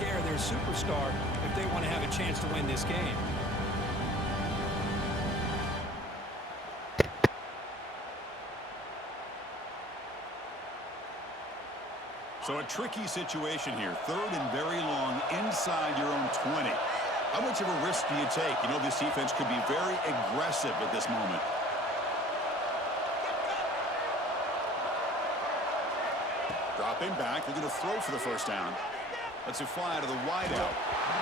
care of their superstar if they want to have a chance to win this game. So a tricky situation here. 3rd and very long inside your own 20. How much of a risk do you take? You know, this defense could be very aggressive at this moment. Dropping back, looking to throw for the first down. Lets it fly out of the wideout.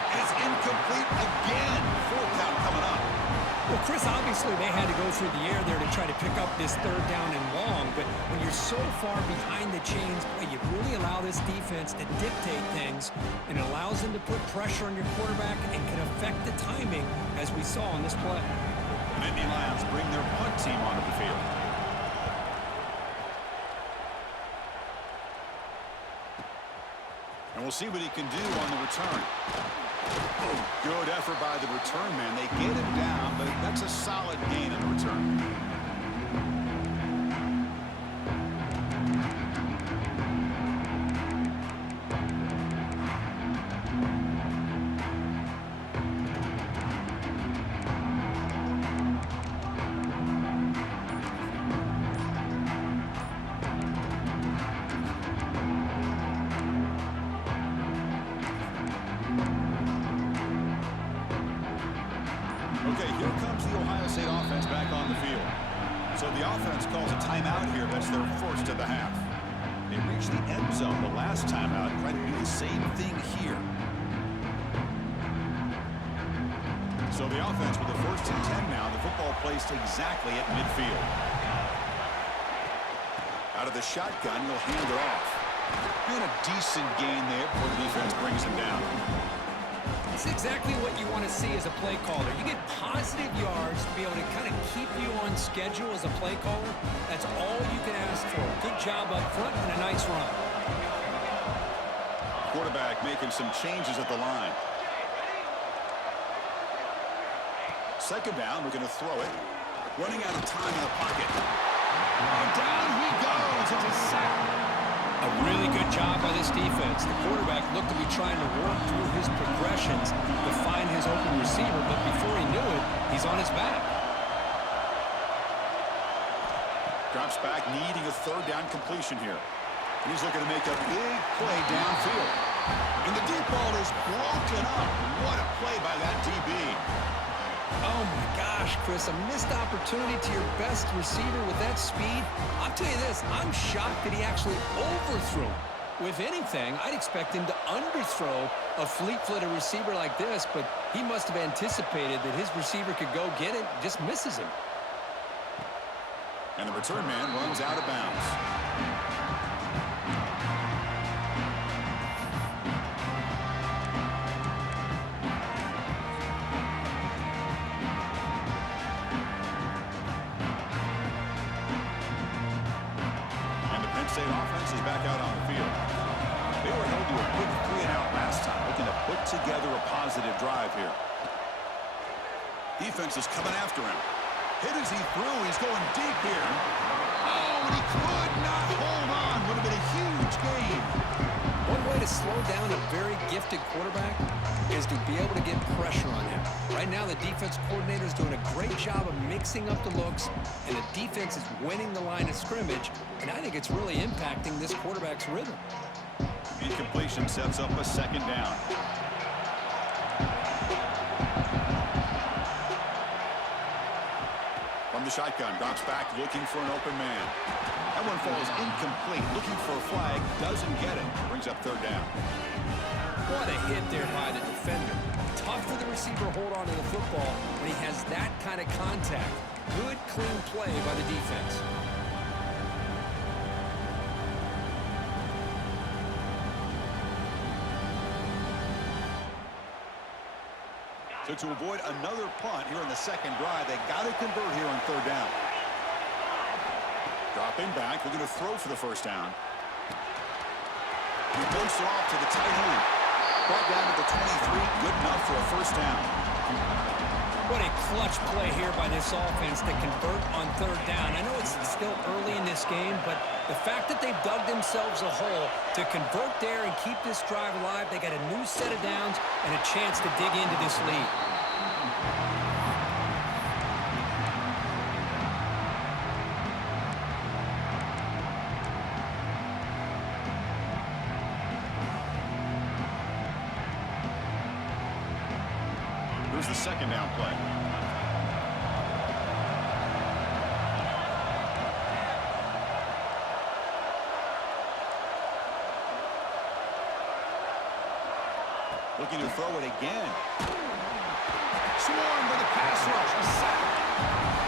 And it's incomplete again. 4th down coming up. Well, Chris, obviously they had to go through the air there to try to pick up this 3rd down and long, but when you're so far behind the chains, boy, you really allow this defense to dictate things, and it allows them to put pressure on your quarterback and can affect the timing, as we saw on this play. And Indy Lions bring their punt team onto the field. And we'll see what he can do on the return. Good effort by the return man. They get him down, but that's a solid gain in the return. Okay, here comes the Ohio State offense back on the field. So the offense calls a timeout here. That's their first of the half. They reached the end zone the last timeout, trying to do the same thing here. So the offense with the 1st and 10 now. The football placed exactly at midfield. Out of the shotgun, he'll hand it off. And a decent gain there before the defense brings him down. It's exactly what you want to see as a play caller. You get positive yards to be able to kind of keep you on schedule as a play caller. That's all you can ask for. Good job up front and a nice run. Quarterback making some changes at the line. 2nd down, we're going to throw it. Running out of time in the pocket. And down he goes. It's a sack. A really good job by this defense. The quarterback looked to be trying to work through his progressions to find his open receiver, but before he knew it, he's on his back. Drops back, needing a 3rd down completion here. And he's looking to make a big play downfield. And the deep ball is broken up. What a play by that DB. Oh, my gosh, Chris, a missed opportunity to your best receiver with that speed. I'll tell you this, I'm shocked that he actually overthrew. With anything, I'd expect him to underthrow a fleet-footed receiver like this, but he must have anticipated that his receiver could go get it, just misses him. And the return man runs out of bounds. State offense is back out on the field. They were held to a quick 3-and-out last time, looking to put together a positive drive here. Defense is coming after him. Hit as he threw. He's going deep here. Oh, and he could not hold on. Would have been a huge gain. One way to slow down a very gifted quarterback is to be able to get pressure on him. Right now, the defense coordinator is doing a great job of mixing up the looks, and the defense is winning the line of scrimmage, and I think it's really impacting this quarterback's rhythm. Incompletion sets up a 2nd down. From the shotgun, drops back, looking for an open man. That one falls incomplete, looking for a flag, doesn't get it. Brings up 3rd down. What a hit there by the defender. Tough for the receiver to hold on to the football when he has that kind of contact. Good, clean play by the defense. So to avoid another punt here in the 2nd drive, they got to convert here on 3rd down. Dropping back, looking to throw for the first down. He posts it off to the tight end. Brought down to the 23, good enough for a first down. What a clutch play here by this offense to convert on third down. I know it's still early in this game, but the fact that they've dug themselves a hole to convert there and keep this drive alive, they got a new set of downs and a chance to dig into this lead. Here's the second down play. Looking to throw it again. Swarmed by the pass rush. A sack.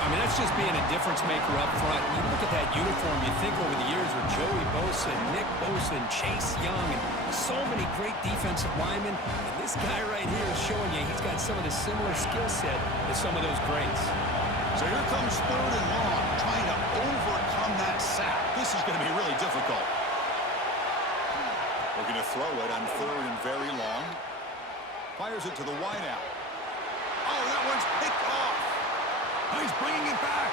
I mean, that's just being a difference maker up front. You look at that uniform, you think over the years with Joey Bosa, Nick Bosa, and Chase Young, and so many great defensive linemen. And this guy right here is showing you he's got some of the similar skill set as some of those greats. So here comes third and long, trying to overcome that sack. This is going to be really difficult. Looking to throw it on third and very long. Fires it to the wideout. Oh, that one's picked off. He's bringing it back.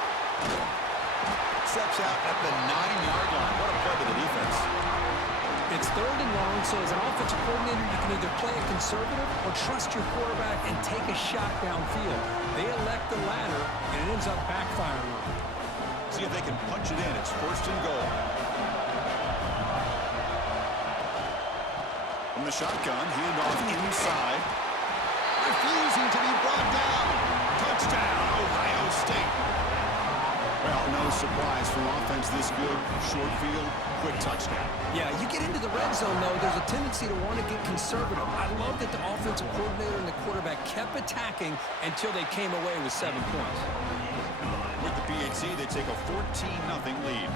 Steps out at the 9-yard line. What a play to the defense. It's third and long, so as an offensive coordinator, you can either play it conservative or trust your quarterback and take a shot downfield. They elect the latter, and it ends up backfiring on them. See if they can punch it in. It's first and goal. From the shotgun, handoff inside. Refusing to be brought down. Touchdown, Ohio State. Well, no surprise for offense this good. Short field, quick touchdown. Yeah, you get into the red zone, though, there's a tendency to want to get conservative. I love that the offensive coordinator and the quarterback kept attacking until they came away with 7 points. With the PHC, they take a 14-0 lead.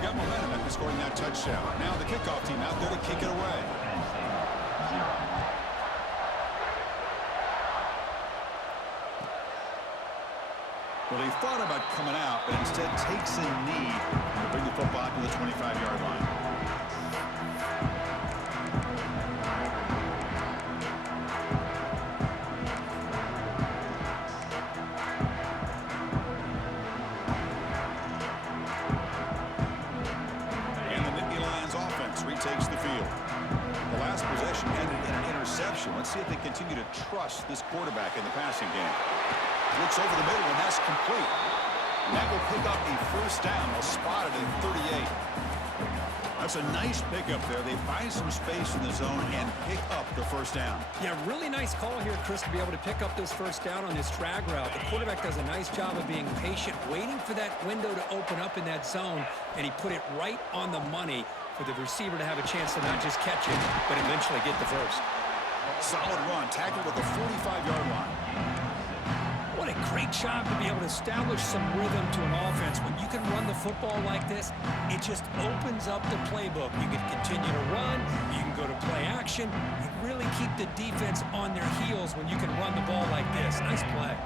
Got momentum after scoring that touchdown. Now the kickoff team out there to kick it away. Well, he thought about coming out, but instead takes a knee to bring the football to the 25-yard line. And the Nittany Lions offense retakes the field. The last possession ended in an interception. Let's see if they continue to trust this quarterback in the passing game. Looks over the middle, and that's complete. And that will pick up the first down. They'll spot it at 38. That's a nice pickup there. They find some space in the zone and pick up the first down. Yeah, really nice call here, Chris, to be able to pick up this first down on this drag route. The quarterback does a nice job of being patient, waiting for that window to open up in that zone, and he put it right on the money for the receiver to have a chance to not just catch it, but eventually get the first. Solid run, tackled at the 45-yard line. What a great job to be able to establish some rhythm to an offense. When you can run the football like this, it just opens up the playbook. You can continue to run. You can go to play action. You really keep the defense on their heels when you can run the ball like this. Nice play.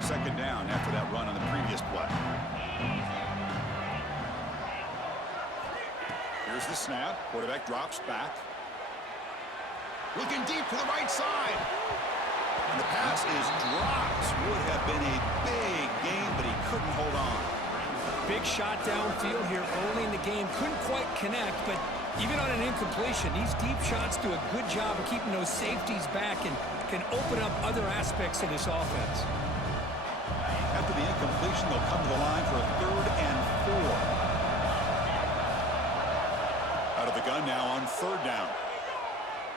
Second down after that run on the previous play. Here's the snap. Quarterback drops back. Looking deep to the right side. And the pass is dropped. Would have been a big game, but he couldn't hold on. Big shot downfield here early in the game. Couldn't quite connect, but even on an incompletion, these deep shots do a good job of keeping those safeties back and can open up other aspects of this offense. After the incompletion, they'll come to the line for a 3rd and 4. Out of the gun now on 3rd down.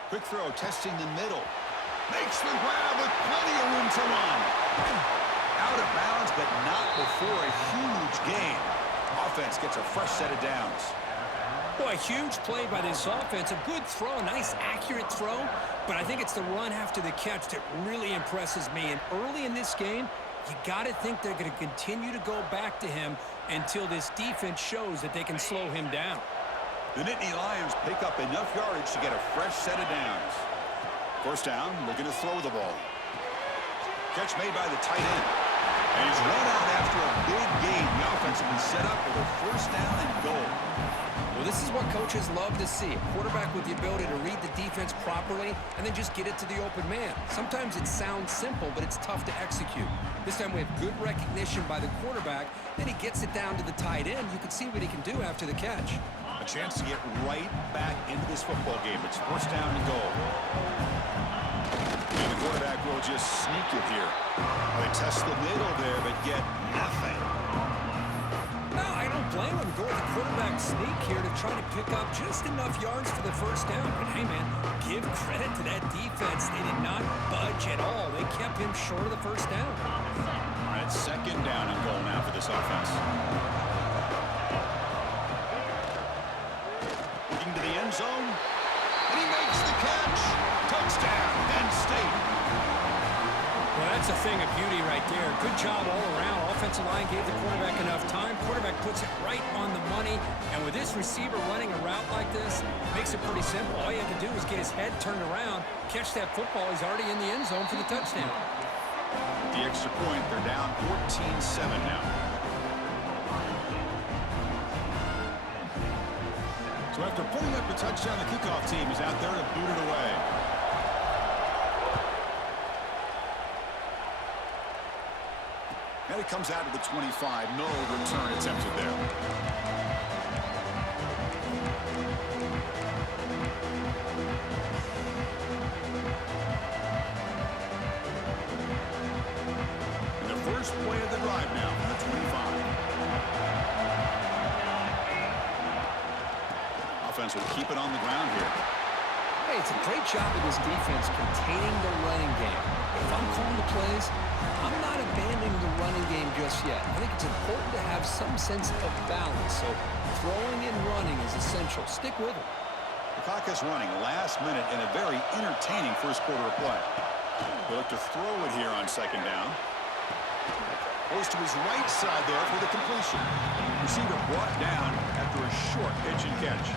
Quick throw, testing the middle. Makes the grab with plenty of room to run. Out of bounds, but not before a huge gain. Offense gets a fresh set of downs. Boy, a huge play by this offense. A good throw, a nice accurate throw. But I think it's the run after the catch that really impresses me. And early in this game, you got to think they're going to continue to go back to him until this defense shows that they can slow him down. The Nittany Lions pick up enough yardage to get a fresh set of downs. First down, looking to throw the ball. Catch made by the tight end. And he's run out after a big gain. The offense will be set up with a first down and goal. Well, this is what coaches love to see. A quarterback with the ability to read the defense properly and then just get it to the open man. Sometimes it sounds simple, but it's tough to execute. This time we have good recognition by the quarterback. Then he gets it down to the tight end. You can see what he can do after the catch. A chance to get right back into this football game. It's first down and goal. And the quarterback will just sneak it here. They test the middle there, but get nothing. No, I don't blame him. Go with the quarterback sneak here to try to pick up just enough yards for the first down. But hey, man, give credit to that defense. They did not budge at all. They kept him short of the first down. All right, second down and goal now for this offense. Looking to the end zone. And he makes the catch. Touchdown, Penn State. Well, that's a thing of beauty right there. Good job all around. Offensive line gave the quarterback enough time. Quarterback puts it right on the money. And with this receiver running a route like this, makes it pretty simple. All you have to do is get his head turned around, catch that football. He's already in the end zone for the touchdown. The extra point, they're down 14-7 now. So after putting up the touchdown, the kickoff team is out there to boot it away. And it comes out to the 25. No return attempted there. And the first play of the drive now from the 25. Offense will keep it on the ground here. Hey, it's a great job of this defense containing the running game. If I'm calling the plays, I'm not abandoning the running game just yet. I think it's important to have some sense of balance. So throwing and running is essential. Stick with it. The clock is running last minute in a very entertaining first quarter of play. They look to throw it here on second down. Goes to his right side there for the completion. Receiver brought down after a short pitch and catch.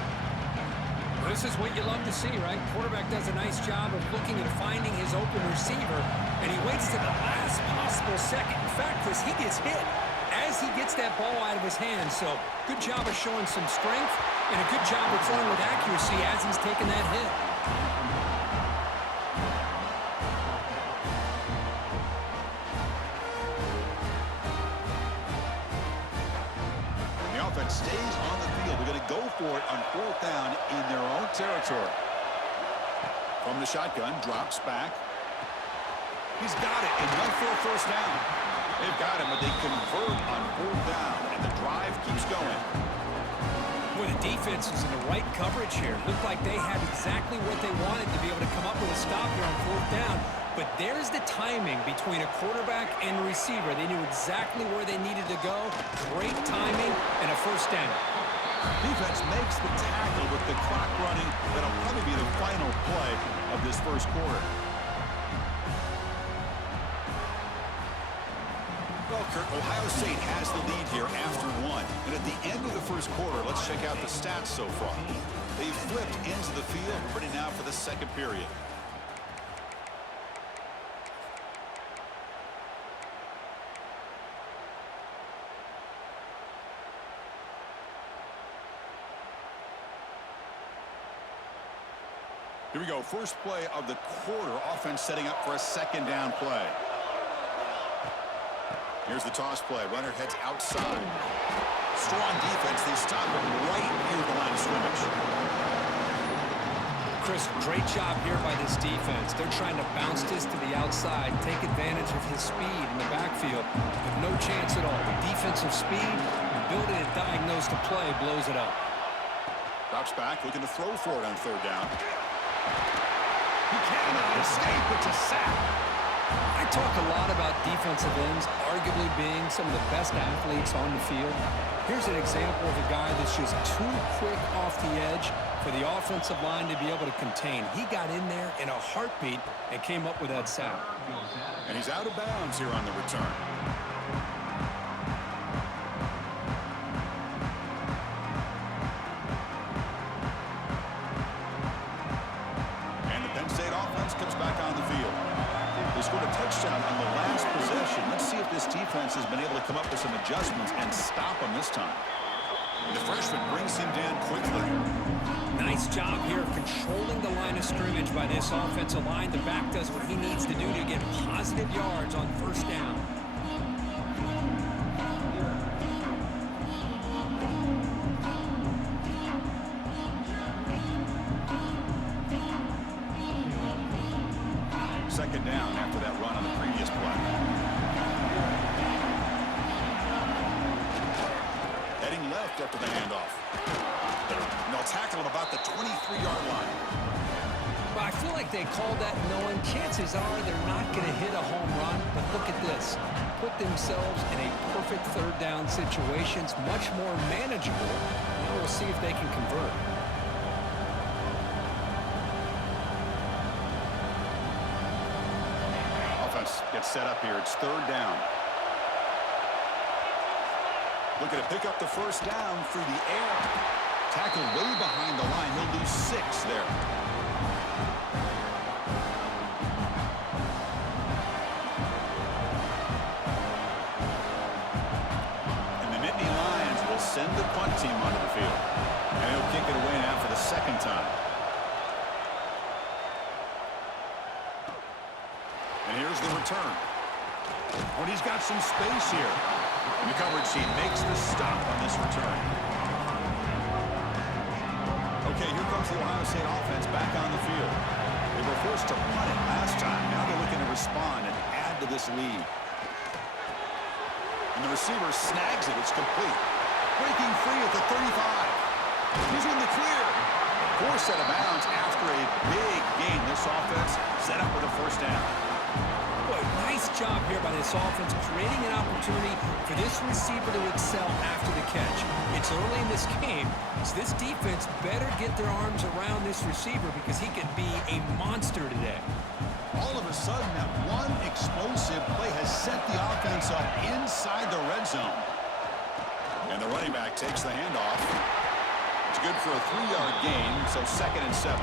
This is what you love to see, right? Quarterback does a nice job of looking and finding his open receiver, and he waits to the last possible second. In fact, Chris, he gets hit as he gets that ball out of his hands. So good job of showing some strength and a good job of throwing with accuracy as he's taking that hit. The offense stays on the field. They're going to go for it on fourth down in their own territory. From the shotgun, drops back. He's got it, enough for a first down. They've got him, but they convert on fourth down, and the drive keeps going. Well, the defense was in the right coverage here. Looked like they had exactly what they wanted to be able to come up with a stop here on fourth down. But there's the timing between a quarterback and a receiver. They knew exactly where they needed to go. Great timing and a first down. Defense makes the tackle with the clock running. That'll probably be the final play of this first quarter. Well, Kurt, Ohio State has the lead here after one. And at the end of the first quarter, let's check out the stats so far. They've flipped into the field, ready now for the second period. Here we go, first play of the quarter. Offense setting up for a second down play. Here's the toss play. Runner heads outside. Strong defense. They stop him right near the line of scrimmage. Chris, great job here by this defense. They're trying to bounce this to the outside, take advantage of his speed in the backfield, but no chance at all. The defensive speed, ability to diagnose the play, blows it up. Drops back, looking to throw for it on third down. He cannot escape. It's a sack. I talk a lot about defensive ends arguably being some of the best athletes on the field. Here's an example of a guy that's just too quick off the edge for the offensive line to be able to contain. He got in there in a heartbeat and came up with that sack. And he's out of bounds here on the return. And the Penn State offense comes back on the field. They scored a touchdown on the last possession. Let's see if this defense has been able to come up with some adjustments and stop them this time. The freshman brings him down quickly. Nice job here of controlling the line of scrimmage by this offensive line. The back does what he needs to do to get positive yards on first down. Second down after that run on the previous play. Heading left after the handoff. And they'll tackle him about the 23-yard line. But I feel like they called that knowing chances are they're not going to hit a home run. But look at this. Put themselves in a perfect third down situation. It's much more manageable. Now we'll see if they can convert. Offense gets set up here. It's third down. Looking to pick up the first down through the air. Tackled way behind the line. He'll lose 6 there. And the Nittany Lions will send the punt team onto the field. And he'll kick it away now for the second time. And here's the return. When he's got some space here. And the coverage team makes the stop on this return. Okay, here comes the Ohio State offense back on the field. They were forced to punt it last time. Now they're looking to respond and add to this lead. And the receiver snags it. It's complete. Breaking free at the 35. He's in the clear. Forced out of bounds after a big gain. This offense set up with a first down. Boy, nice job here by this offense, creating an opportunity for this receiver to excel after the catch. It's early in this game, so this defense better get their arms around this receiver because he could be a monster today. All of a sudden, that one explosive play has set the offense up inside the red zone. And the running back takes the handoff. It's good for a 3-yard gain, so 2nd and 7.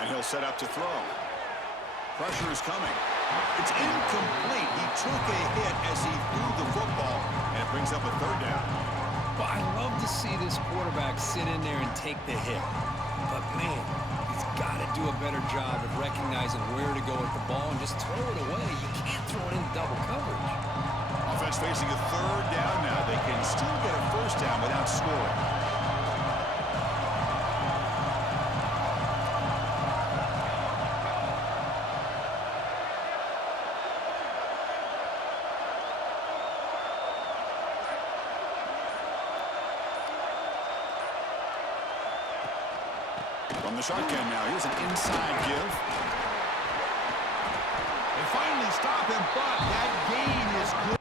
And he'll set up to throw. Pressure is coming. It's incomplete. He took a hit as he threw the football, and it brings up a third down. But I love to see this quarterback sit in there and take the hit. But, man, he's got to do a better job of recognizing where to go with the ball and just throw it away. You can't throw it in double coverage. Offense facing a third down now. They can still get a first down without scoring. From the shotgun now, here's an inside give. They finally stop him, but that gain is good.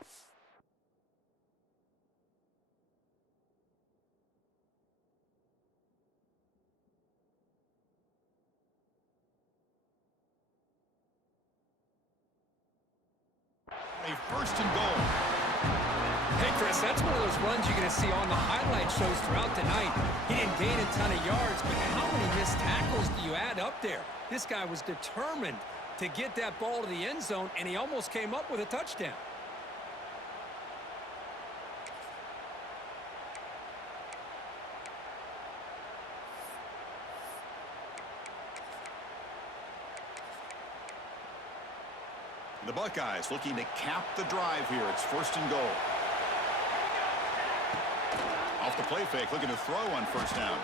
A first and goal. Hey, Chris, that's one of those runs you're going to see on the highlight shows throughout the night. He didn't gain a ton of yards, but how many missed tackles do you add up there? This guy was determined to get that ball to the end zone, and he almost came up with a touchdown. The Buckeyes looking to cap the drive here. It's first and goal. Off the play fake, looking to throw on first down.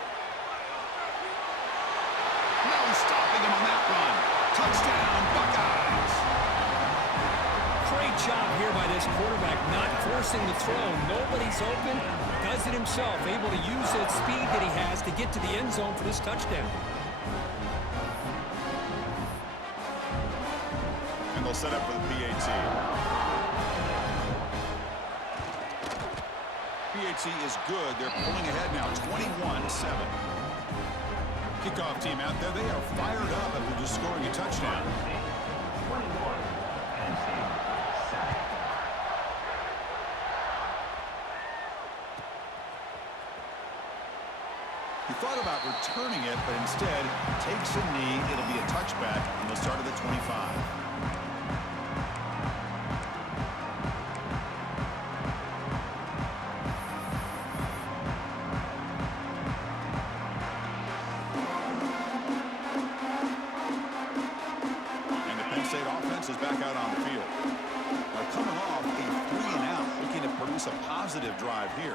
No stopping him on that run. Touchdown, Buckeyes. Great job here by this quarterback, not forcing the throw. Nobody's open, does it himself, able to use that speed that he has to get to the end zone for this touchdown. And they'll set up for the PAT. PAT is good. They're pulling ahead now, 21-7. Kickoff team out there, they are fired up after just scoring a touchdown. thought about returning it, but instead takes a knee. It'll be a touchback on the start of the 25. Is back out on the field. Now coming off a 3-and-out, looking to produce a positive drive here.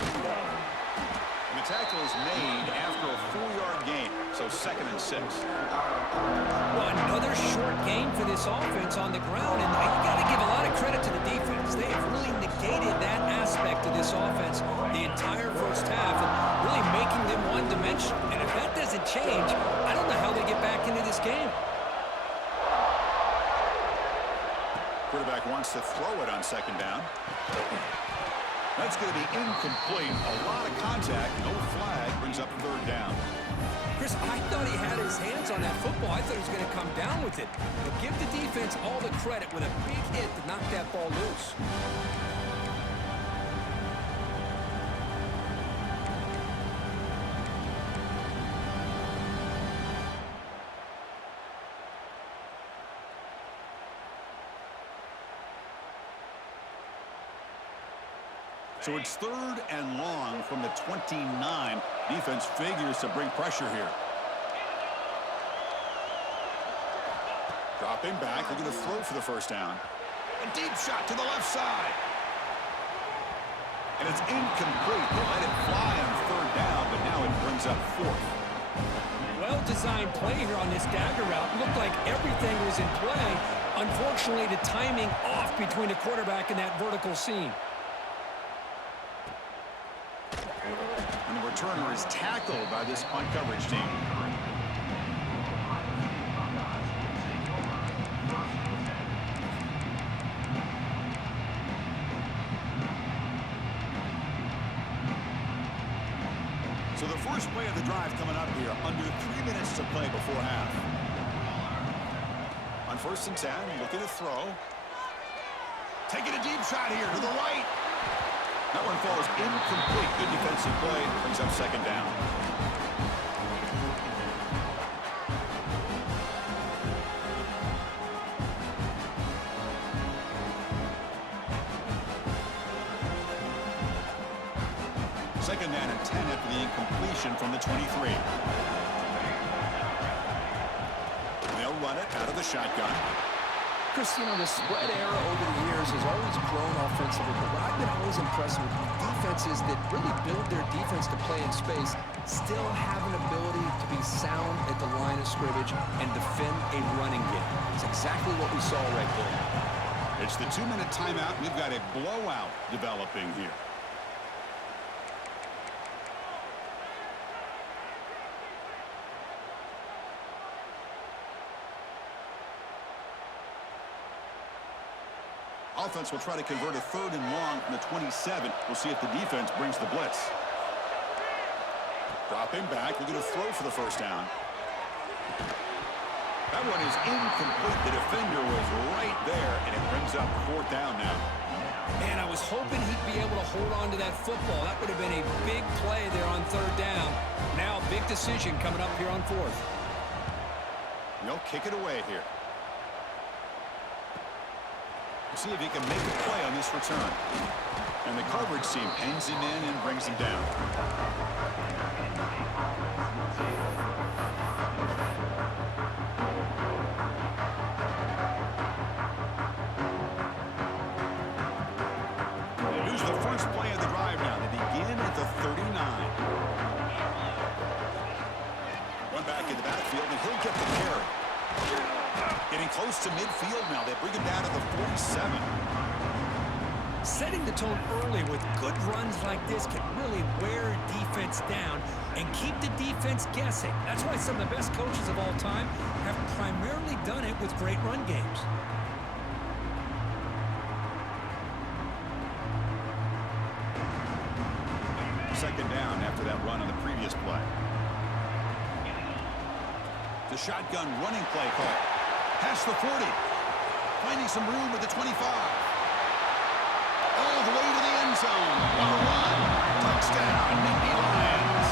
And the tackle is made after a 4-yard gain, so 2nd and 6. Well, another short gain for this offense on the ground, and you got to give a lot of credit to the defense. They have really negated that aspect of this offense the entire first half, and really making them one-dimensional. And if that doesn't change, I don't know how they get back into this game. Quarterback wants to throw it on 2nd down. That's going to be incomplete. A lot of contact. No flag. Brings up 3rd down. Chris, I thought he had his hands on that football. I thought he was going to come down with it. But give the defense all the credit with a big hit to knock that ball loose. So it's 3rd and long from the 29. Defense figures to bring pressure here. Dropping back, looking to throw for the 1st down. A deep shot to the left side. And it's incomplete. They let it fly on 3rd down, but now it brings up 4th. Well-designed play here on this dagger route. Looked like everything was in play. Unfortunately, the timing off between the quarterback and that vertical seam. And the returner is tackled by this punt coverage team. So the first play of the drive coming up here, under 3 minutes to play before half. On 1st and 10, looking to throw. Taking a deep shot here to the right. That one falls incomplete. Good defensive play. Brings up 2nd down. Second down and 10 after the incompletion from the 23. They'll run it out of the shotgun. Chris, you know, the spread era over the years has always grown offensively, but what I've been always impressed with defenses that really build their defense to play in space still have an ability to be sound at the line of scrimmage and defend a running game. It's exactly what we saw right there. It's the 2-minute timeout. We've got a blowout developing here. Offense will try to convert a 3rd and long from the 27. We'll see if the defense brings the blitz. Dropping back, looking to throw for the 1st down. That one is incomplete. The defender was right there, and it brings up 4th down now. Man, I was hoping he'd be able to hold on to that football. That would have been a big play there on 3rd down. Now a big decision coming up here on 4th. They'll kick it away here. See if he can make a play on this return. And the coverage team pins him in and brings him down. Here's the first play of the drive now. They begin at the 39. One back in the backfield, and he'll get the carry. Getting close to midfield now. They bring him down to the 47. Setting the tone early with good runs like this can really wear defense down and keep the defense guessing. That's why some of the best coaches of all time have primarily done it with great run games. Second down after that run on the previous play. The shotgun running play call. Past the 40. Finding some room at the 25. All the way to the end zone. On a run. Touchdown, Nittany Lions.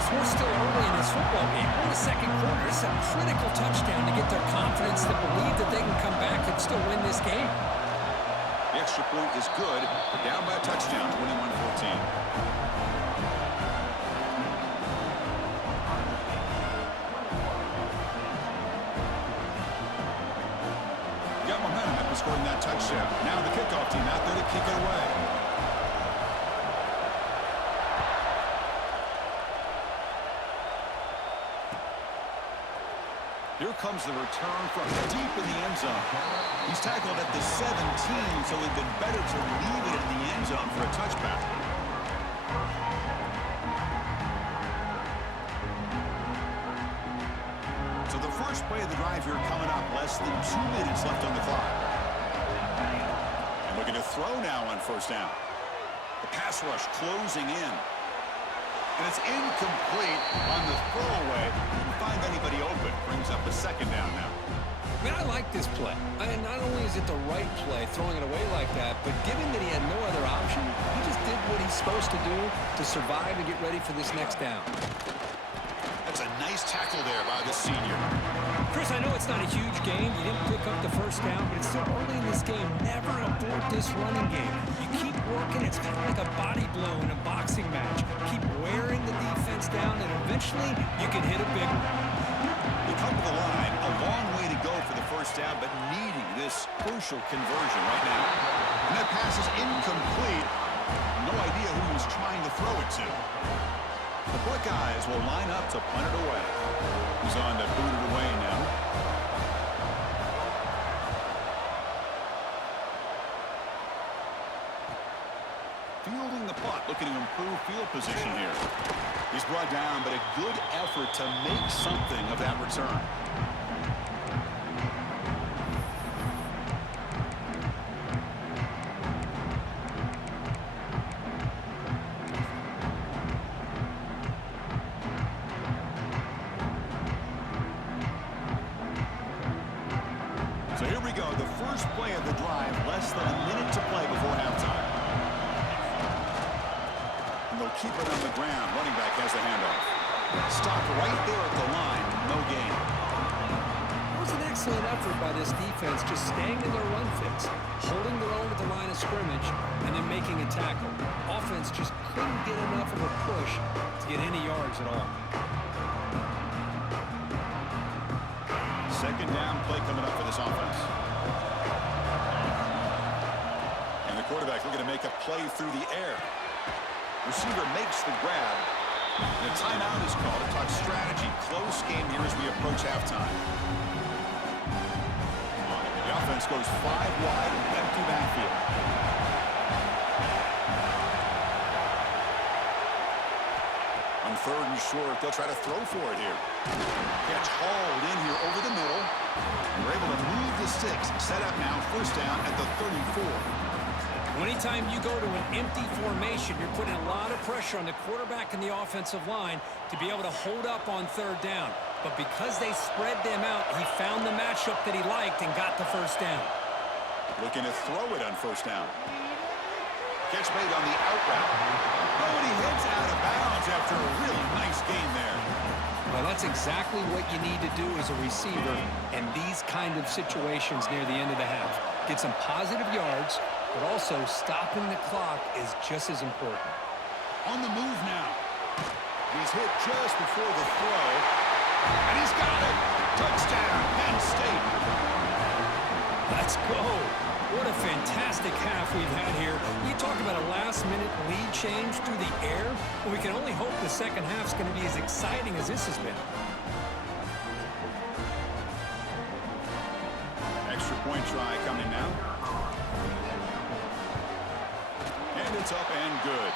Chris, we're still early in this football game. We're in the second quarter. It's a critical touchdown to get their confidence to believe that they can come back and still win this game. The extra point is good. We're down by a touchdown, 21-14. Got momentum after scoring that touchdown. Now the kickoff team out there to kick it away. Here comes the return from deep in the end zone. He's tackled at the 17, so it'd been better to leave it in the end zone for a touchback. So the first play of the drive here coming up, less than 2 minutes left on the clock. And looking to throw now on first down. The pass rush closing in. And it's incomplete on the throwaway. Didn't find anybody open. Brings up a second down now. Man, I like this play. And not only is it the right play, throwing it away like that, but given that he had no other option, he just did what he's supposed to do to survive and get ready for this next down. That's a nice tackle there by the senior. Chris, I know it's not a huge game. You didn't pick up the first down, but it's still early in this game. Never abort this running game. You keep working. It's kind of like a body blow in a boxing match. Keep wearing the defense down, and eventually you can hit a big one. They come to the line. A long way to go for the first down, but needing this crucial conversion right now. And that pass is incomplete. No idea who he was trying to throw it to. The Buckeyes will line up to punt it away. He's on to boot it away now. Fielding the punt, looking to improve field position here. He's brought down, but a good effort to make something of that return. So here we go, the first play of the drive, less than a minute to play before halftime. And they'll keep it on the ground. Running back has the handoff. Stopped right there at the line, no gain. It was an excellent effort by this defense, just staying in their run fix, holding their own at the line of scrimmage, and then making a tackle. Offense just couldn't get enough of a push to get any yards at all. Second down play coming up for this offense. And the quarterback looking to make a play through the air. Receiver makes the grab. And a timeout is called to talk strategy. Close game here as we approach halftime. The offense goes 5 wide, empty backfield. On third and short, they'll try to throw for it here. Catch hauled in here over the middle. And we're able to move the sticks. Set up now, first down at the 34. Anytime you go to an empty formation, you're putting a lot of pressure on the quarterback and the offensive line to be able to hold up on third down. But because they spread them out, he found the matchup that he liked and got the first down. Looking to throw it on first down. Catch made on the out route. Oh, and he heads out of bounds after a really nice gain there. Well, that's exactly what you need to do as a receiver in these kind of situations near the end of the half. Get some positive yards, but also stopping the clock is just as important. On the move now. He's hit just before the throw. And he's got it. Touchdown, Penn State. Let's go. What a fantastic half we've had here. You talk about a last-minute lead change through the air. Well, we can only hope the second half's going to be as exciting as this has been. Extra point try coming now. And it's up and good.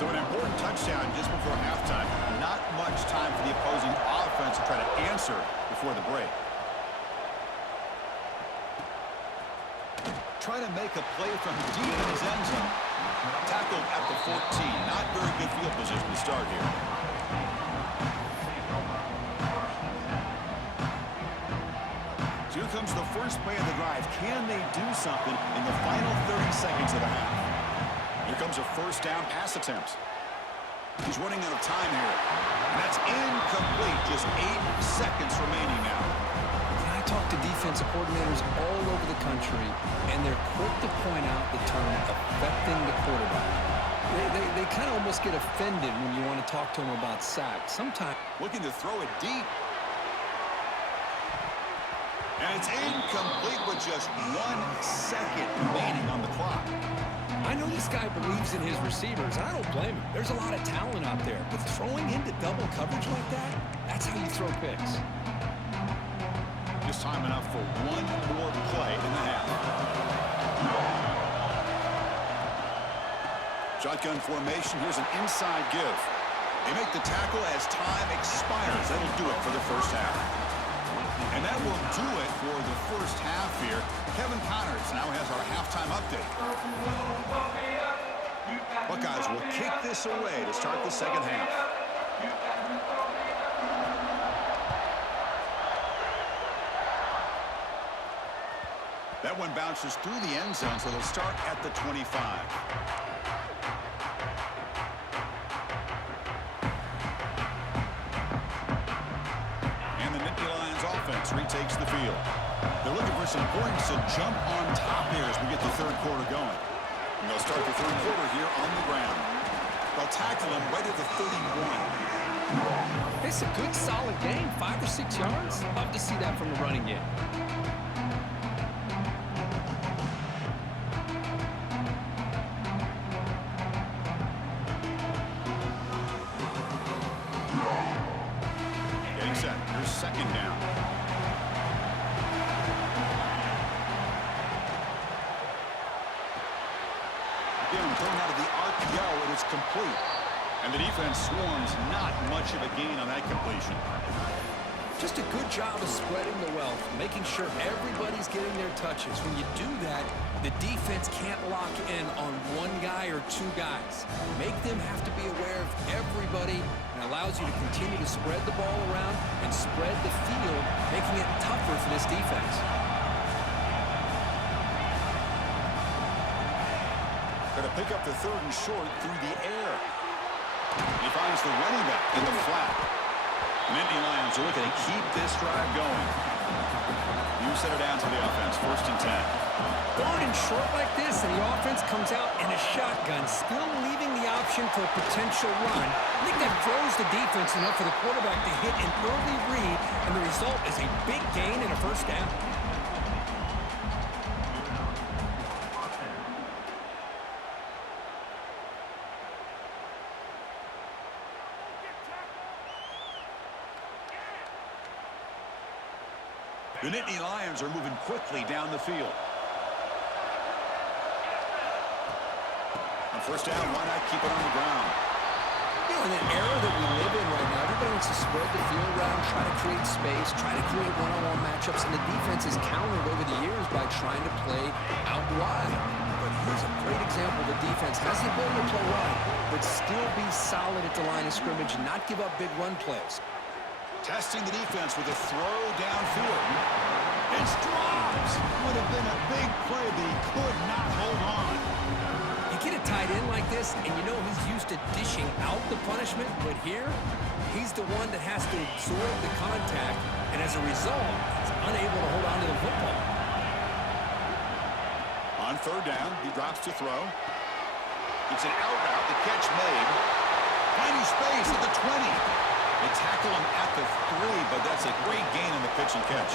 So an important touchdown just before halftime. Not much time for the opposing offense to try to answer before the break. Trying to make a play from deep in his end zone. Tackled at the 14. Not very good field position to start here. So here comes the first play of the drive. Can they do something in the final 30 seconds of the half? Here comes a first down pass attempt. He's running out of time here. And that's incomplete. Just 8 seconds remaining now. I talk to defensive coordinators all over the country, and they're quick to point out the term affecting the quarterback. They kind of almost get offended when you want to talk to them about sacks. Sometimes looking to throw it deep. And it's incomplete with just 1 second remaining on the clock. I know this guy believes in his receivers, and I don't blame him. There's a lot of talent out there, but throwing into double coverage like that, that's how you throw picks. Just time enough for one more play in the half. Shotgun formation. Here's an inside give. They make the tackle as time expires. That'll do it for the first half. And that will do it for the first half here. Kevin Connors now has our halftime update. Buckeyes will kick this away to start the second half. That one bounces through the end zone, so they'll start at the 25. Retakes the field. They're looking for some points to jump on top here as we get the third quarter going. And they'll start the third quarter here on the ground. They'll tackle him right at the 31. It's a good, solid game. 5 or 6 yards. Love to see that from the running game. Getting set. Here's second down. Thrown out of the RPO, and it's complete. And the defense swarms not much of a gain on that completion. Just a good job of spreading the wealth, making sure everybody's getting their touches. When you do that, the defense can't lock in on one guy or two guys. Make them have to be aware of everybody, and allows you to continue to spread the ball around and spread the field, making it tougher for this defense. Going to pick up the third and short through the air. He finds the running back in the flat. The Nittany Lions are looking to keep this drive going. You set it down to the offense, 1st and 10. Third and short like this, and the offense comes out in a shotgun, still leaving the option for a potential run. I think that throws the defense enough for the quarterback to hit an early read, and the result is a big gain and a first down. The Nittany Lions are moving quickly down the field. On first down, why not keep it on the ground? You know, in the era that we live in right now, everybody wants to spread the field around, try to create space, try to create one-on-one matchups, and the defense is countered over the years by trying to play out wide. But here's a great example. The defense has the ability to play wide, but still be solid at the line of scrimmage and not give up big run plays. Testing the defense with a throw downfield. It's dropped. Would have been a big play, but he could not hold on. You get a tight end like this, and you know he's used to dishing out the punishment, but here, he's the one that has to absorb the contact, and as a result, he's unable to hold on to the football. On third down, he drops to throw. It's an out route, the catch made. Finding space at the 20. They tackle him at the 3, but that's a great gain in the pitch and catch.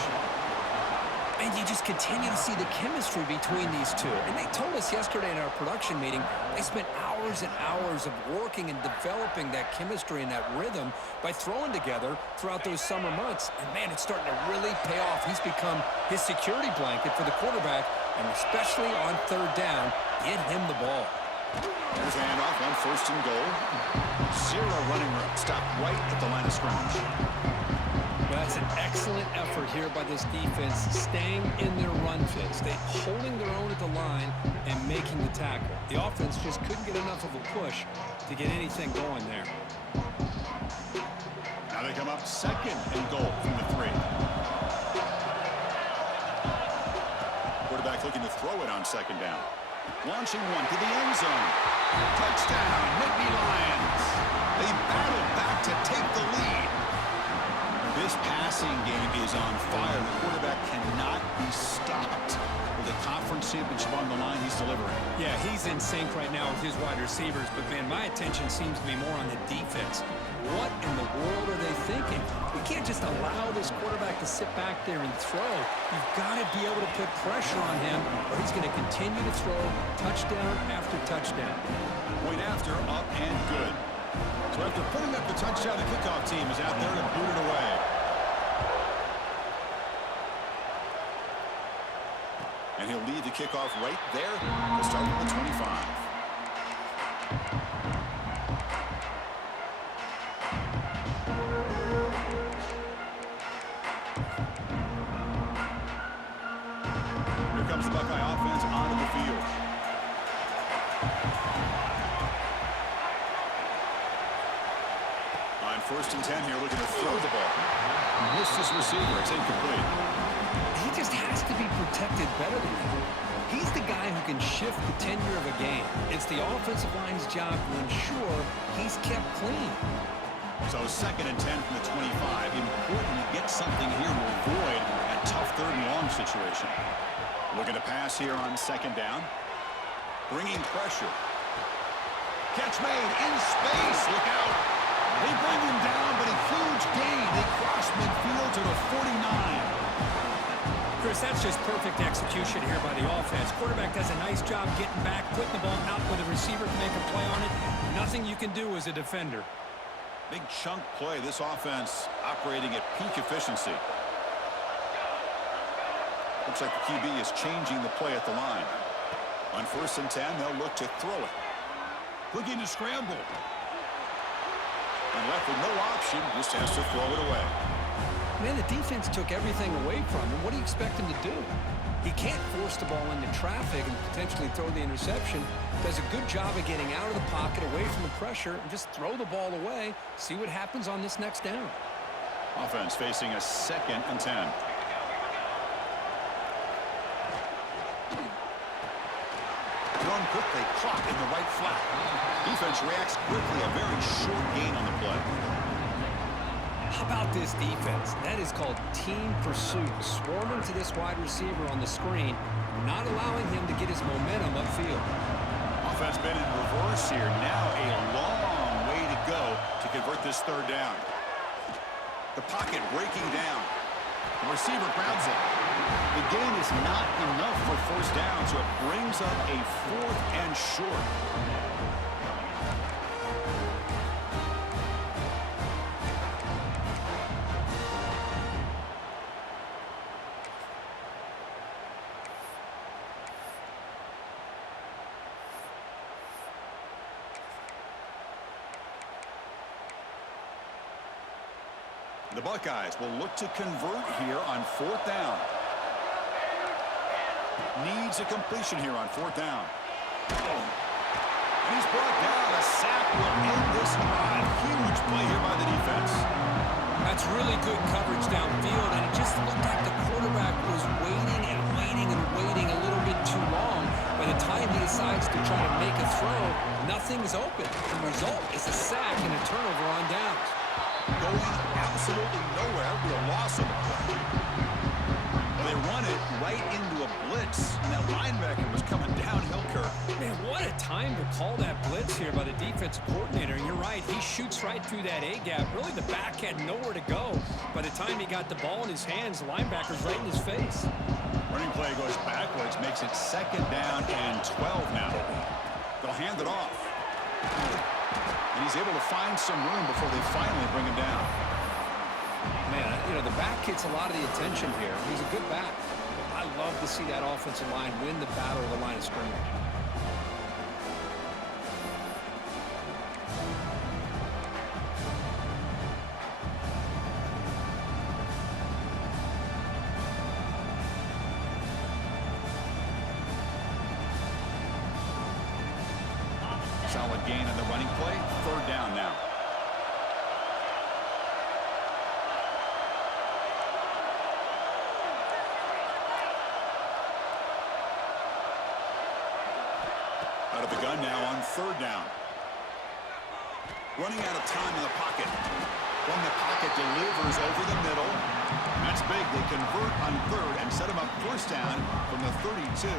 And you just continue to see the chemistry between these two. And they told us yesterday in our production meeting, they spent hours and hours of working and developing that chemistry and that rhythm by throwing together throughout those summer months. And, man, it's starting to really pay off. He's become his security blanket for the quarterback, and especially on third down, get him the ball. There's a handoff on 1st and goal. 0 running room. Stop right at the line of scrimmage. That's an excellent effort here by this defense, staying in their run phase. They holding their own at the line and making the tackle. The offense just couldn't get enough of a push to get anything going there. Now they come up 2nd and goal from the 3. Quarterback looking to throw it on 2nd down. Launching one to the end zone. Touchdown, Nittany Lions. They battle back to take the lead. This passing game is on fire. The quarterback cannot be stopped. With a conference championship on the line, he's delivering. Yeah, he's in sync right now with his wide receivers, but man, my attention seems to be more on the defense. What in the world are they thinking? We can't just allow this quarterback to sit back there and throw. You've got to be able to put pressure on him, or he's going to continue to throw touchdown after touchdown. Point after, up and good. So after putting up the touchdown, the kickoff team is out there to boot it away. And he'll lead the kickoff right there to start with the 25. Here comes the Buckeye offense onto the field. On 1st and 10 here, looking to throw the ball. Missed his receiver. It's incomplete. He just has to be protected better than that. He's the guy who can shift the tenure of a game. It's the offensive line's job to ensure he's kept clean. So 2nd and 10 from the 25. Important to get something here to avoid that tough 3rd and long situation. Looking to pass here on 2nd down. Bringing pressure. Catch made in space. Look out. They bring him down, but a huge gain. They cross midfield to the 49. Chris, that's just perfect execution here by the offense. Quarterback does a nice job getting back, putting the ball out where the receiver can make a play on it. Nothing you can do as a defender. Big chunk play. This offense operating at peak efficiency. Looks like the QB is changing the play at the line. On 1st and 10, they'll look to throw it. Looking to scramble. And left with no option, just has to throw it away. Man, the defense took everything away from him. What do you expect him to do? He can't force the ball into traffic and potentially throw the interception. Does a good job of getting out of the pocket, away from the pressure, and just throw the ball away. See what happens on this next down. Offense facing a 2nd and 10. Thrown quickly, caught in the right flat. Defense reacts quickly, a very short gain on the play. How about this defense? That is called team pursuit. Swarming to this wide receiver on the screen, not allowing him to get his momentum upfield. Offense been in reverse here. Now a long way to go to convert this 3rd down. The pocket breaking down. The receiver grabs it. The gain is not enough for 1st down, so it brings up a 4th and short. The Buckeyes will look to convert here on 4th down. Needs a completion here on 4th down. And he's brought down. A sack will end this drive. Huge play here by the defense. That's really good coverage downfield, and it just looked like the quarterback was waiting and waiting and waiting a little bit too long. By the time he decides to try to make a throw, nothing's open. The result is a sack and a turnover on downs. Going absolutely nowhere. It'll be a loss of the play. They run it right into a blitz, and that linebacker was coming downhill curve. Man, what a time to call that blitz here by the defensive coordinator. And you're right, he shoots right through that A-gap. Really, the back had nowhere to go. By the time he got the ball in his hands, the linebacker's right in his face. Running play goes backwards, makes it 2nd down and 12 now. They'll hand it off. And he's able to find some room before they finally bring him down. Man, you know, the back gets a lot of the attention here. He's a good back. I love to see that offensive line win the battle of the line of scrimmage. Solid gain on the running play. 3rd down now. Out of the gun now on third down. Running out of time in the pocket. From the pocket, delivers over the middle. That's big. They convert on third and set him up first down from the 32.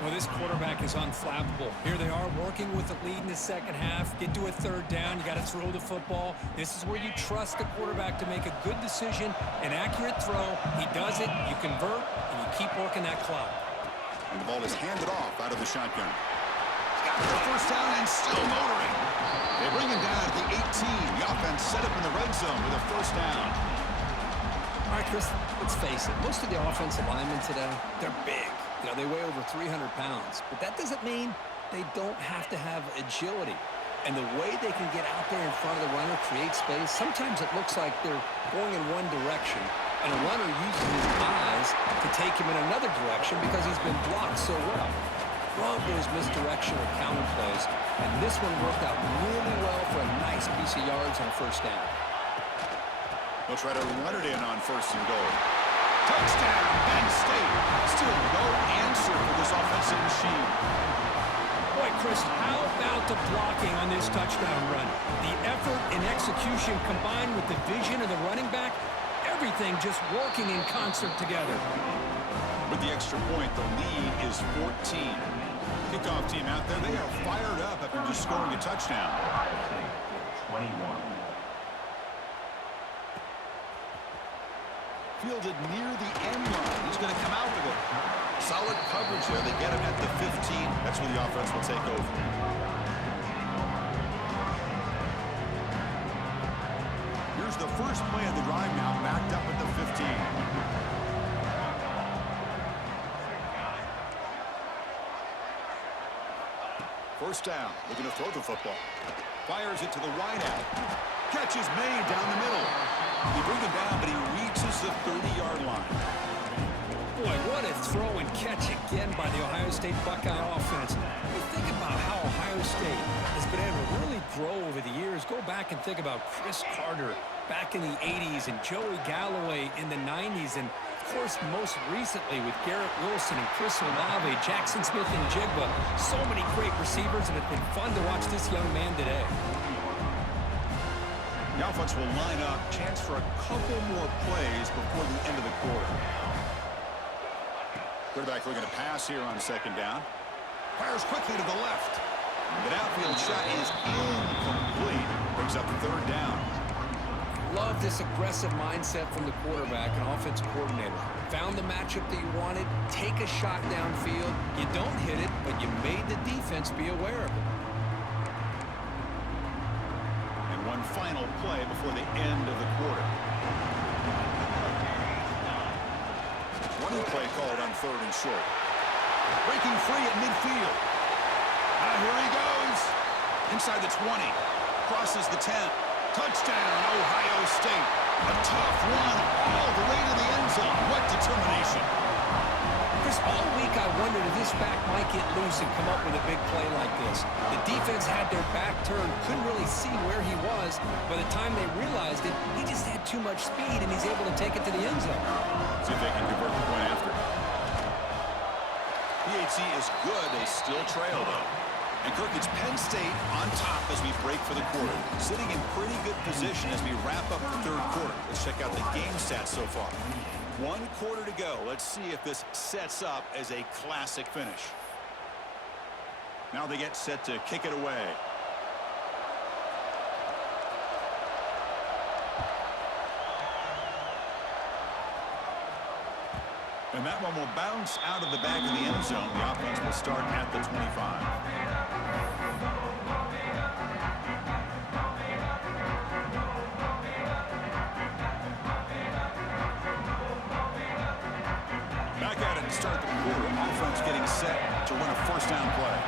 Well, this quarterback is unflappable. Here they are working with the lead in the second half. Get to a third down. You got to throw the football. This is where you trust the quarterback to make a good decision, an accurate throw. He does it. You convert, and you keep working that clock. And the ball is handed off out of the shotgun. Got the first down and still motoring. They bring him down at the 18. The offense set up in the red zone with a first down. All right, Chris, let's face it. Most of the offensive linemen today, they're big. You know, they weigh over 300 pounds. But that doesn't mean they don't have to have agility. And the way they can get out there in front of the runner, create space, sometimes it looks like they're going in one direction, and a runner uses his eyes to take him in another direction because he's been blocked so well. Love those misdirection or counter plays, and this one worked out really well for a nice piece of yards on first down. They'll try to run it in on first and goal. Touchdown, Penn State. Still no answer for this offensive machine. Boy, Chris, how about the blocking on this touchdown run? The effort and execution combined with the vision of the running back, everything just working in concert together. With the extra point, the lead is 14. Kickoff team out there, they are fired up after just scoring a touchdown. 21. Fielded near the end line. He's going to come out with it. Solid coverage there. They get him at the 15. That's where the offense will take over. Here's the first play of the drive now, backed up at the 15. First down, looking to throw the football. Fires it to the wideout. Catch is made down the middle. They bring him down, but he reaches the 30-yard line. Boy, what a throw and catch again by the Ohio State Buckeye offense. You think about how Ohio State has been able to really grow over the years. Go back and think about Chris Carter back in the 80s and Joey Galloway in the 90s. And, of course, most recently with Garrett Wilson and Chris Olave, Jackson Smith and Jigba. So many great receivers, and it's been fun to watch this young man today. The offense will line up. Chance for a couple more plays before the end of the quarter. Quarterback looking to pass here on second down. Fires quickly to the left. The downfield shot is incomplete. Brings up third down. Love this aggressive mindset from the quarterback and offensive coordinator. Found the matchup that you wanted. Take a shot downfield. You don't hit it, but you made the defense be aware of it. One final play before the end of the quarter. One play called on third and short. Breaking free at midfield. Here he goes. Inside the 20. Crosses the 10. Touchdown, Ohio State. A tough one all the way to the end zone. What determination. Chris, all week I wondered if this back might get loose and come up with a big play like this. The defense had their back turned, couldn't really see where he was. By the time they realized it, he just had too much speed, and he's able to take it to the end zone. See if they can convert the point after. PHC is good. They still trail, though. And Kirk, it's Penn State on top as we break for the quarter. Sitting in pretty good position as we wrap up the third quarter. Let's check out the game stats so far. 1 quarter to go. Let's see if this sets up as a classic finish. Now they get set to kick it away. And that one will bounce out of the back of the end zone. The offense will start at the 25. Back at it to start the quarter. Offense getting set to run a first down play.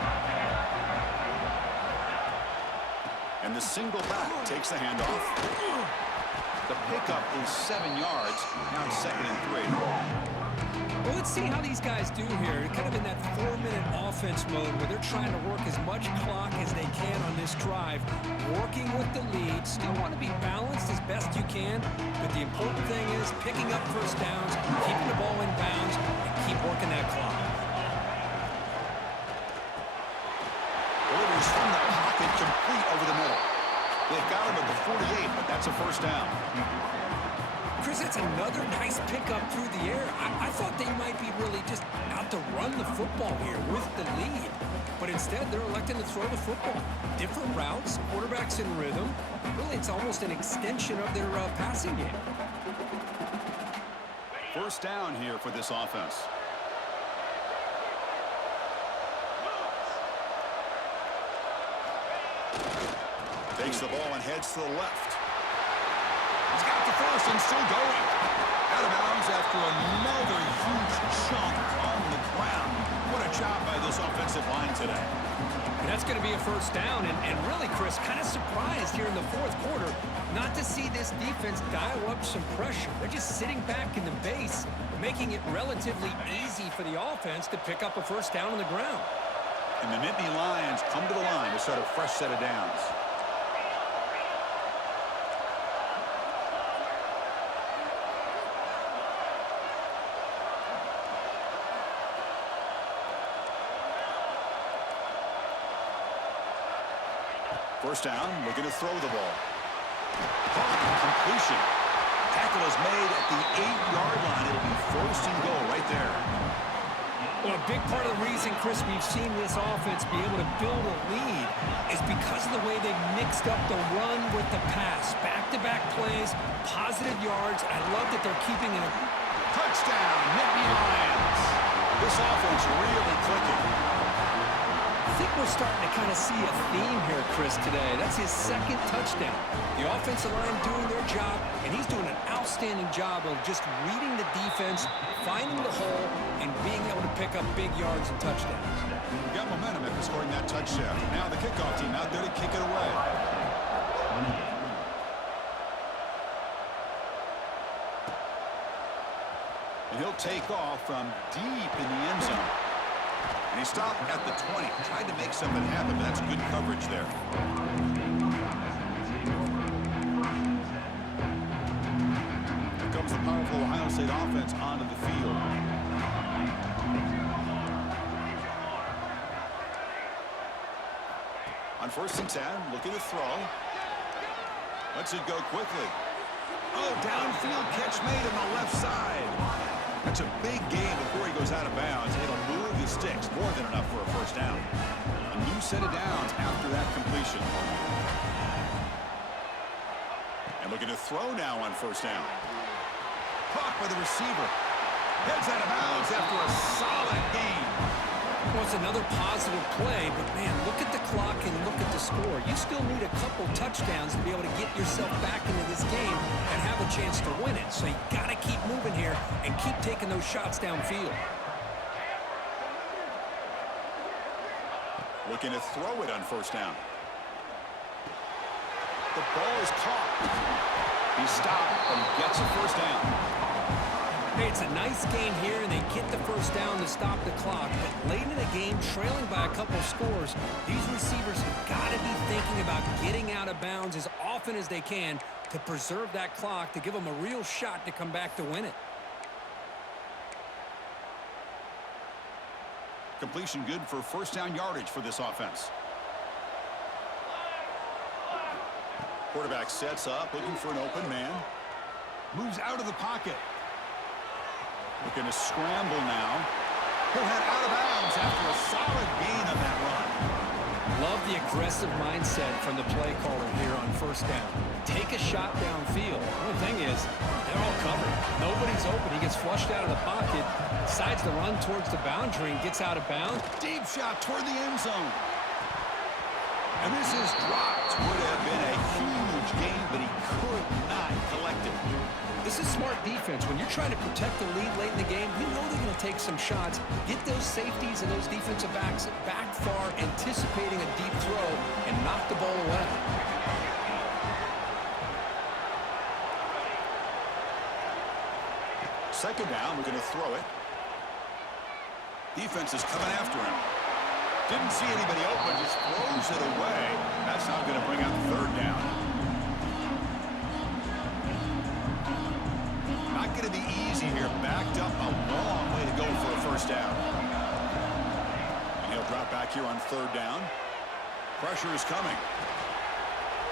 And the single back takes the handoff. The pickup is 7 yards. Now it's 2nd and 3. Well, let's see how these guys do here. Kind of in that 4-minute offense mode where they're trying to work as much clock as they can on this drive. Working with the lead. Still want to be balanced as best you can. But the important thing is picking up first downs, keeping the ball in bounds, and keep working that clock. They've got him at the 48, but that's a first down. Chris, that's another nice pickup through the air. I thought they might be really just out to run the football here with the lead. But instead, they're electing to throw the football. Different routes, quarterbacks in rhythm. Really, it's almost an extension of their passing game. First down here for this offense. Takes the ball and heads to the left. He's got the first and still going. Out of bounds after another huge chunk on the ground. What a job by this offensive line today. And that's going to be a first down. And really, Chris, kind of surprised here in the fourth quarter not to see this defense dial up some pressure. They're just sitting back in the base, making it relatively easy for the offense to pick up a first down on the ground. And the Nittany Lions come to the line to start a fresh set of downs. First down, looking to throw the ball. Completion. Tackle is made at the 8-yard line. It'll be first and goal right there. Well, a big part of the reason, Chris, we've seen this offense be able to build a lead is because of the way they've mixed up the run with the pass. Back-to-back plays, positive yards. I love that they're keeping it a Touchdown, Nittany Lions. This offense really clicking. I think we're starting to kind of see a theme here, Chris, today. That's his second touchdown. The offensive line doing their job, and he's doing an outstanding job of just reading the defense, finding the hole, and being able to pick up big yards and touchdowns. We've got momentum after scoring that touchdown. Now the kickoff team out there to kick it away. And he'll take off from deep in the end zone. And he stopped at the 20. Tried to make something happen, but that's good coverage there. Here comes the powerful Ohio State offense onto the field. On first and 10, looking to throw. Lets it go quickly. Oh, downfield catch made on the left side. That's a big gain before he goes out of bounds. It'll move the sticks, more than enough for a first down. A new set of downs after that completion. And looking to throw now on first down. Caught by the receiver. Heads out of bounds after a solid gain. Well, it's another positive play, but, man, look at the clock and look at the score. You still need a couple touchdowns to be able to get yourself back into this game and have a chance to win it. So you got to keep moving here and keep taking those shots downfield. Looking to throw it on first down. The ball is caught. He stopped, but he gets a first down. Hey, it's a nice gain here, and they get the first down to stop the clock. But late in the game, trailing by a couple scores, these receivers have got to be thinking about getting out of bounds as often as they can to preserve that clock, to give them a real shot to come back to win it. Completion good for first down yardage for this offense. Quarterback sets up, looking for an open man. Moves out of the pocket. Looking to scramble now. He'll head out of bounds after a solid gain on that run. Love the aggressive mindset from the play caller here on first down. Take a shot downfield. The only thing is, they're all covered. Nobody's open. He gets flushed out of the pocket, decides to run towards the boundary and gets out of bounds. Deep shot toward the end zone. And this is dropped. Would have been a huge gain, but he could not collect it. This is smart defense. When you're trying to protect the lead late in the game, you know they're going to take some shots, get those safeties and those defensive backs back far, anticipating a deep throw, and knock the ball away. Second down, we're going to throw it. Defense is coming after him. Didn't see anybody open, just throws it away. That's not going to bring out the third down. Not going to be easy here. Backed up a long way to go for a first down. And he'll drop back here on third down. Pressure is coming.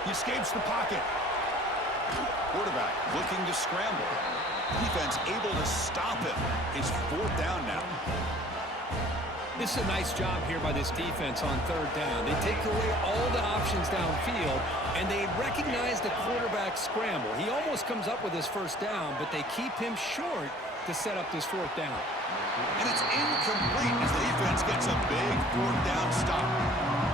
He escapes the pocket. Quarterback looking to scramble. Defense able to stop him. It's 4th down now. This is a nice job here by this defense on 3rd down. They take away all the options downfield, and they recognize the quarterback scramble. He almost comes up with his 1st down, but they keep him short to set up this 4th down. And it's incomplete as the defense gets a big 4th down stop.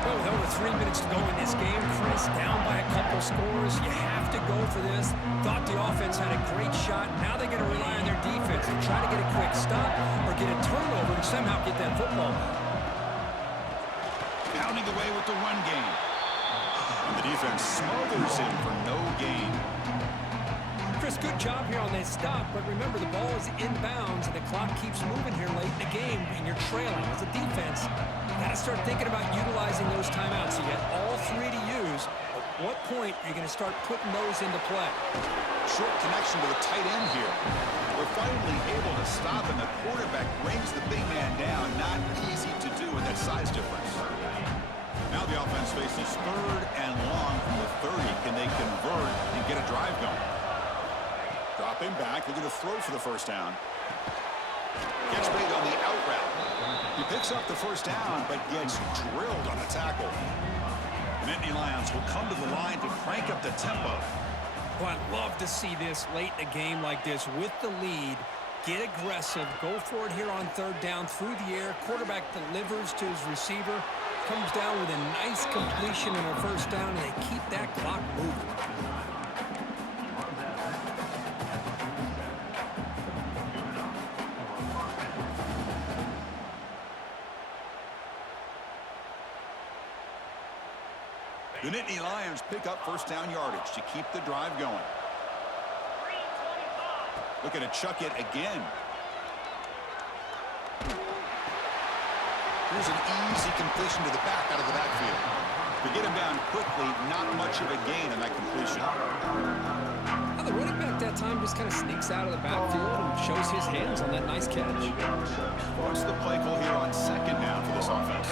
Well, with over 3 minutes to go in this game, Chris, down by a couple scores, you have to go for this. Thought the offense had a great shot. Now they got to rely on their defense and try to get a quick stop or get a turnover and somehow get that football. Pounding away with the run game. And the defense smothers him for no gain. Chris, good job here on that stop, but remember the ball is inbounds and the clock keeps moving here late in the game and you're trailing. As a defense, you got to start thinking about utilizing those timeouts. You got all 3 to use. At what point are you going to start putting those into play? Short connection to the tight end here. We're finally able to stop, and the quarterback brings the big man down. Not easy to do with that size difference. Now the offense faces 3rd and long from the 30. Can they convert and get a drive going? Dropping back, looking to throw for the 1st down. Gets made on the out route. He picks up the 1st down, but gets drilled on the tackle. The Nittany Lions will come to the line to crank up the tempo. Well, I'd love to see this late in a game like this with the lead. Get aggressive. Go for it here on 3rd down through the air. Quarterback delivers to his receiver. Comes down with a nice completion and a 1st down, and they keep that clock moving. The Nittany Lions pick up 1st down yardage to keep the drive going. Looking to chuck it again. Here's an easy completion to the back out of the backfield. To get him down quickly, not much of a gain on that completion. Now the running back that time just kind of sneaks out of the backfield and shows his hands on that nice catch. What's the play call here on 2nd down for this offense?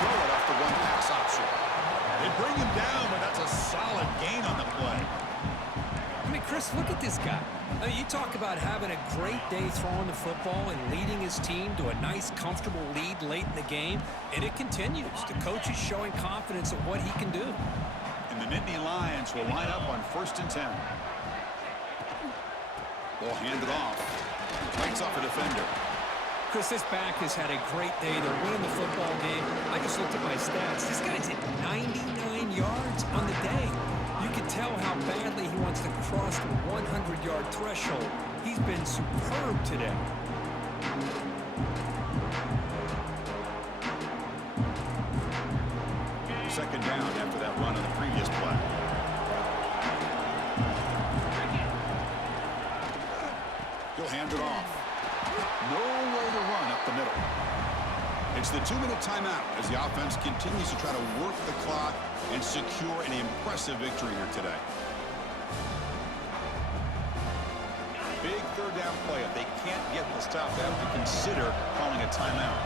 Throw it off the one pass option. They bring him down, but that's a solid gain on the play. I mean, Chris, look at this guy. I mean, you talk about having a great day throwing the football and leading his team to a nice, comfortable lead late in the game, and it continues. The coach is showing confidence of what he can do. And the Nittany Lions will line up on 1st and 10. Ball handed off. Breaks off a defender. Chris, this back has had a great day. They're winning the football game. I just looked at my stats. This guy's hit 99 yards on the day. You can tell how badly he wants to cross the 100-yard threshold. He's been superb today. Second down after that run on the previous play. He'll hand it off. Nowhere to run up the middle. It's the 2-minute timeout as the offense continues to try to work the clock and secure an impressive victory here today. Big 3rd down play. If they can't get the stop, they have to consider calling a timeout.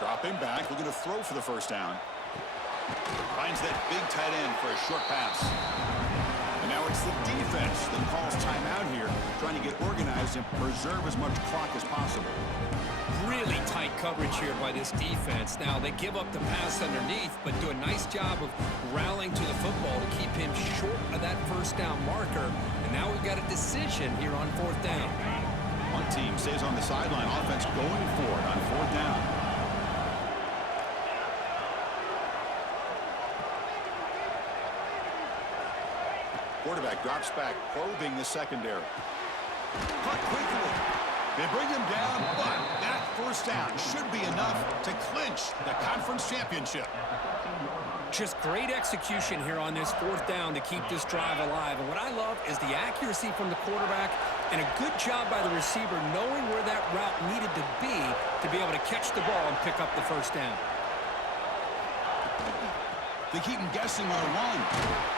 Dropping back, looking to throw for the 1st down. Finds that big tight end for a short pass. And now it's the defense that calls timeout here, trying to get organized and preserve as much clock as possible. Really tight coverage here by this defense. Now, they give up the pass underneath, but do a nice job of rallying to the football to keep him short of that 1st down marker. And now we've got a decision here on 4th down. One team stays on the sideline. Offense going for it on 4th down. Quarterback drops back, probing the secondary. Cut quickly. They bring him down, but that 1st down should be enough to clinch the conference championship. Just great execution here on this 4th down to keep this drive alive. And what I love is the accuracy from the quarterback and a good job by the receiver knowing where that route needed to be able to catch the ball and pick up the 1st down. They keep him guessing on 1.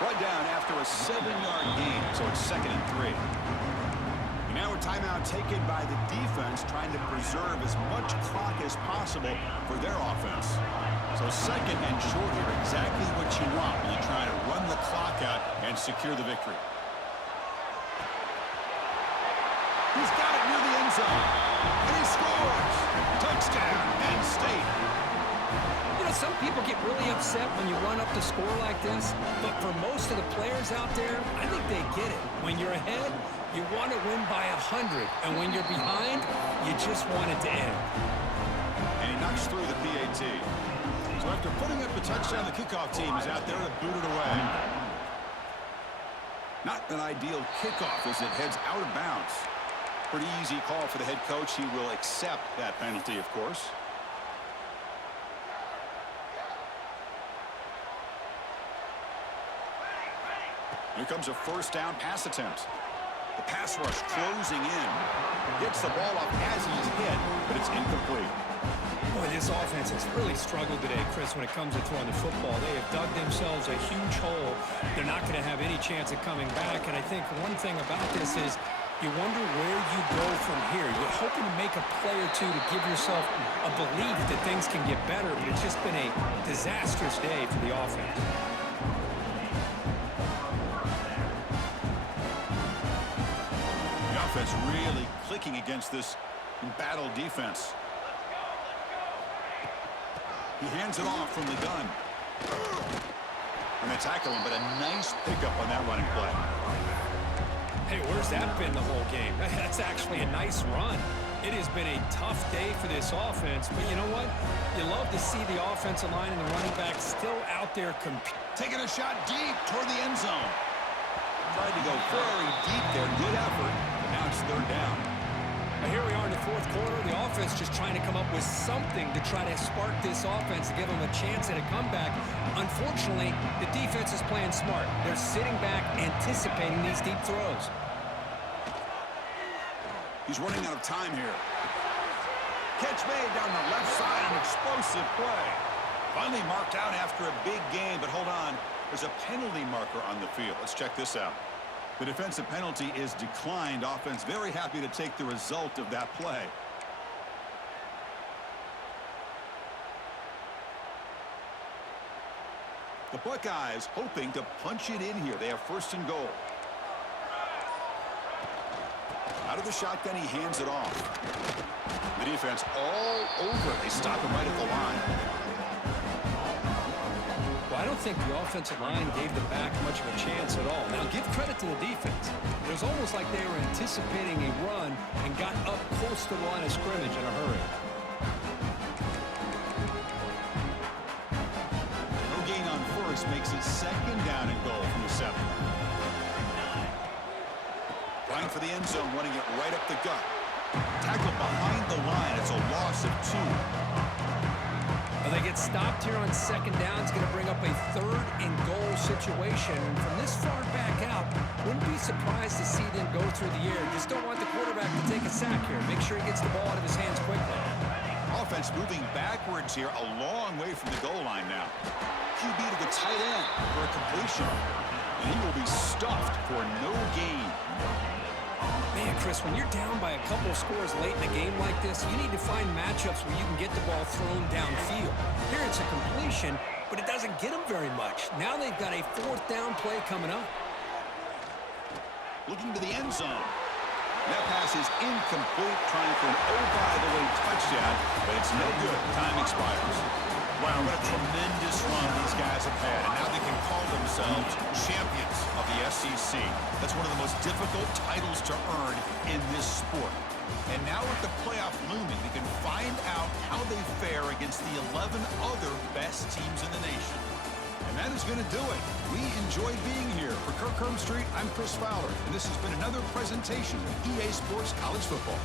Brought down after a 7-yard gain, so it's 2nd and 3. And now a timeout taken by the defense, trying to preserve as much clock as possible for their offense. So 2nd and short here, exactly what you want when you try to run the clock out and secure the victory. He's got it near the end zone, and he scores! Touchdown, Penn State! You know, some people get really upset when you run up the score like this, but for most of the players out there, I think they get it. When you're ahead, you want to win by 100, and when you're behind, you just want it to end. And he knocks through the PAT. So after putting up the touchdown, the kickoff team is out there to boot it away. Not an ideal kickoff as it heads out of bounds. Pretty easy call for the head coach. He will accept that penalty, of course. Here comes a first down pass attempt. The pass rush closing in. Gets the ball up as he's hit, but it's incomplete. Boy, this offense has really struggled today, Chris, when it comes to throwing the football. They have dug themselves a huge hole. They're not going to have any chance of coming back. And I think one thing about this is you wonder where you go from here. You're hoping to make a play or two to give yourself a belief that things can get better, but it's just been a disastrous day for the offense. The offense really clicking against this embattled defense. He hands it off from the gun. And they tackle him, but a nice pickup on that running play. Hey, where's that been the whole game? That's actually a nice run. It has been a tough day for this offense, but you know what? You love to see the offensive line and the running back still out there competing. Taking a shot deep toward the end zone. Tried to go very deep there. Good effort. But now it's 3rd down. Now here we are in the 4th quarter. The offense just trying to come up with something to try to spark this offense to give them a chance at a comeback. Unfortunately, the defense is playing smart. They're sitting back, anticipating these deep throws. He's running out of time here. Catch made down the left side, an explosive play. Finally marked out after a big game, but hold on. There's a penalty marker on the field. Let's check this out. The defensive penalty is declined. Offense very happy to take the result of that play. The Buckeyes hoping to punch it in here. They have 1st and goal. Out of the shotgun, he hands it off. The defense all over. They stop him right at the line. Well, I don't think the offensive line gave the back much of a chance at all. Now, give credit to the defense. It was almost like they were anticipating a run and got up close to the line of scrimmage in a hurry. No gain on first makes it 2nd down and goal from the 7. Trying for the end zone, running it right up the gut. Tackle behind the line. It's a loss of 2. Well, they get stopped here on 2nd down. It's going to bring up a 3rd and goal situation. And from this far back out, wouldn't be surprised to see them go through the air. Just don't want the quarterback to take a sack here. Make sure he gets the ball out of his hands quickly. Offense moving backwards here, a long way from the goal line now. QB to the tight end for a completion. And he will be stuffed for no gain. Man, Chris, when you're down by a couple of scores late in a game like this, you need to find matchups where you can get the ball thrown downfield. Here it's a completion, but it doesn't get them very much. Now they've got a 4th down play coming up. Looking to the end zone. That pass is incomplete, trying for an oh-by-the-way touchdown, but it's no good. Time expires. Wow, what a tremendous run these guys have had, and now they can call themselves champions of the SEC. That's one of the most difficult titles to earn in this sport. And now with the playoff looming, we can find out how they fare against the 11 other best teams in the nation. And that is going to do it. We enjoyed being here. For Kirk Street, I'm Chris Fowler, and this has been another presentation of EA Sports College Football.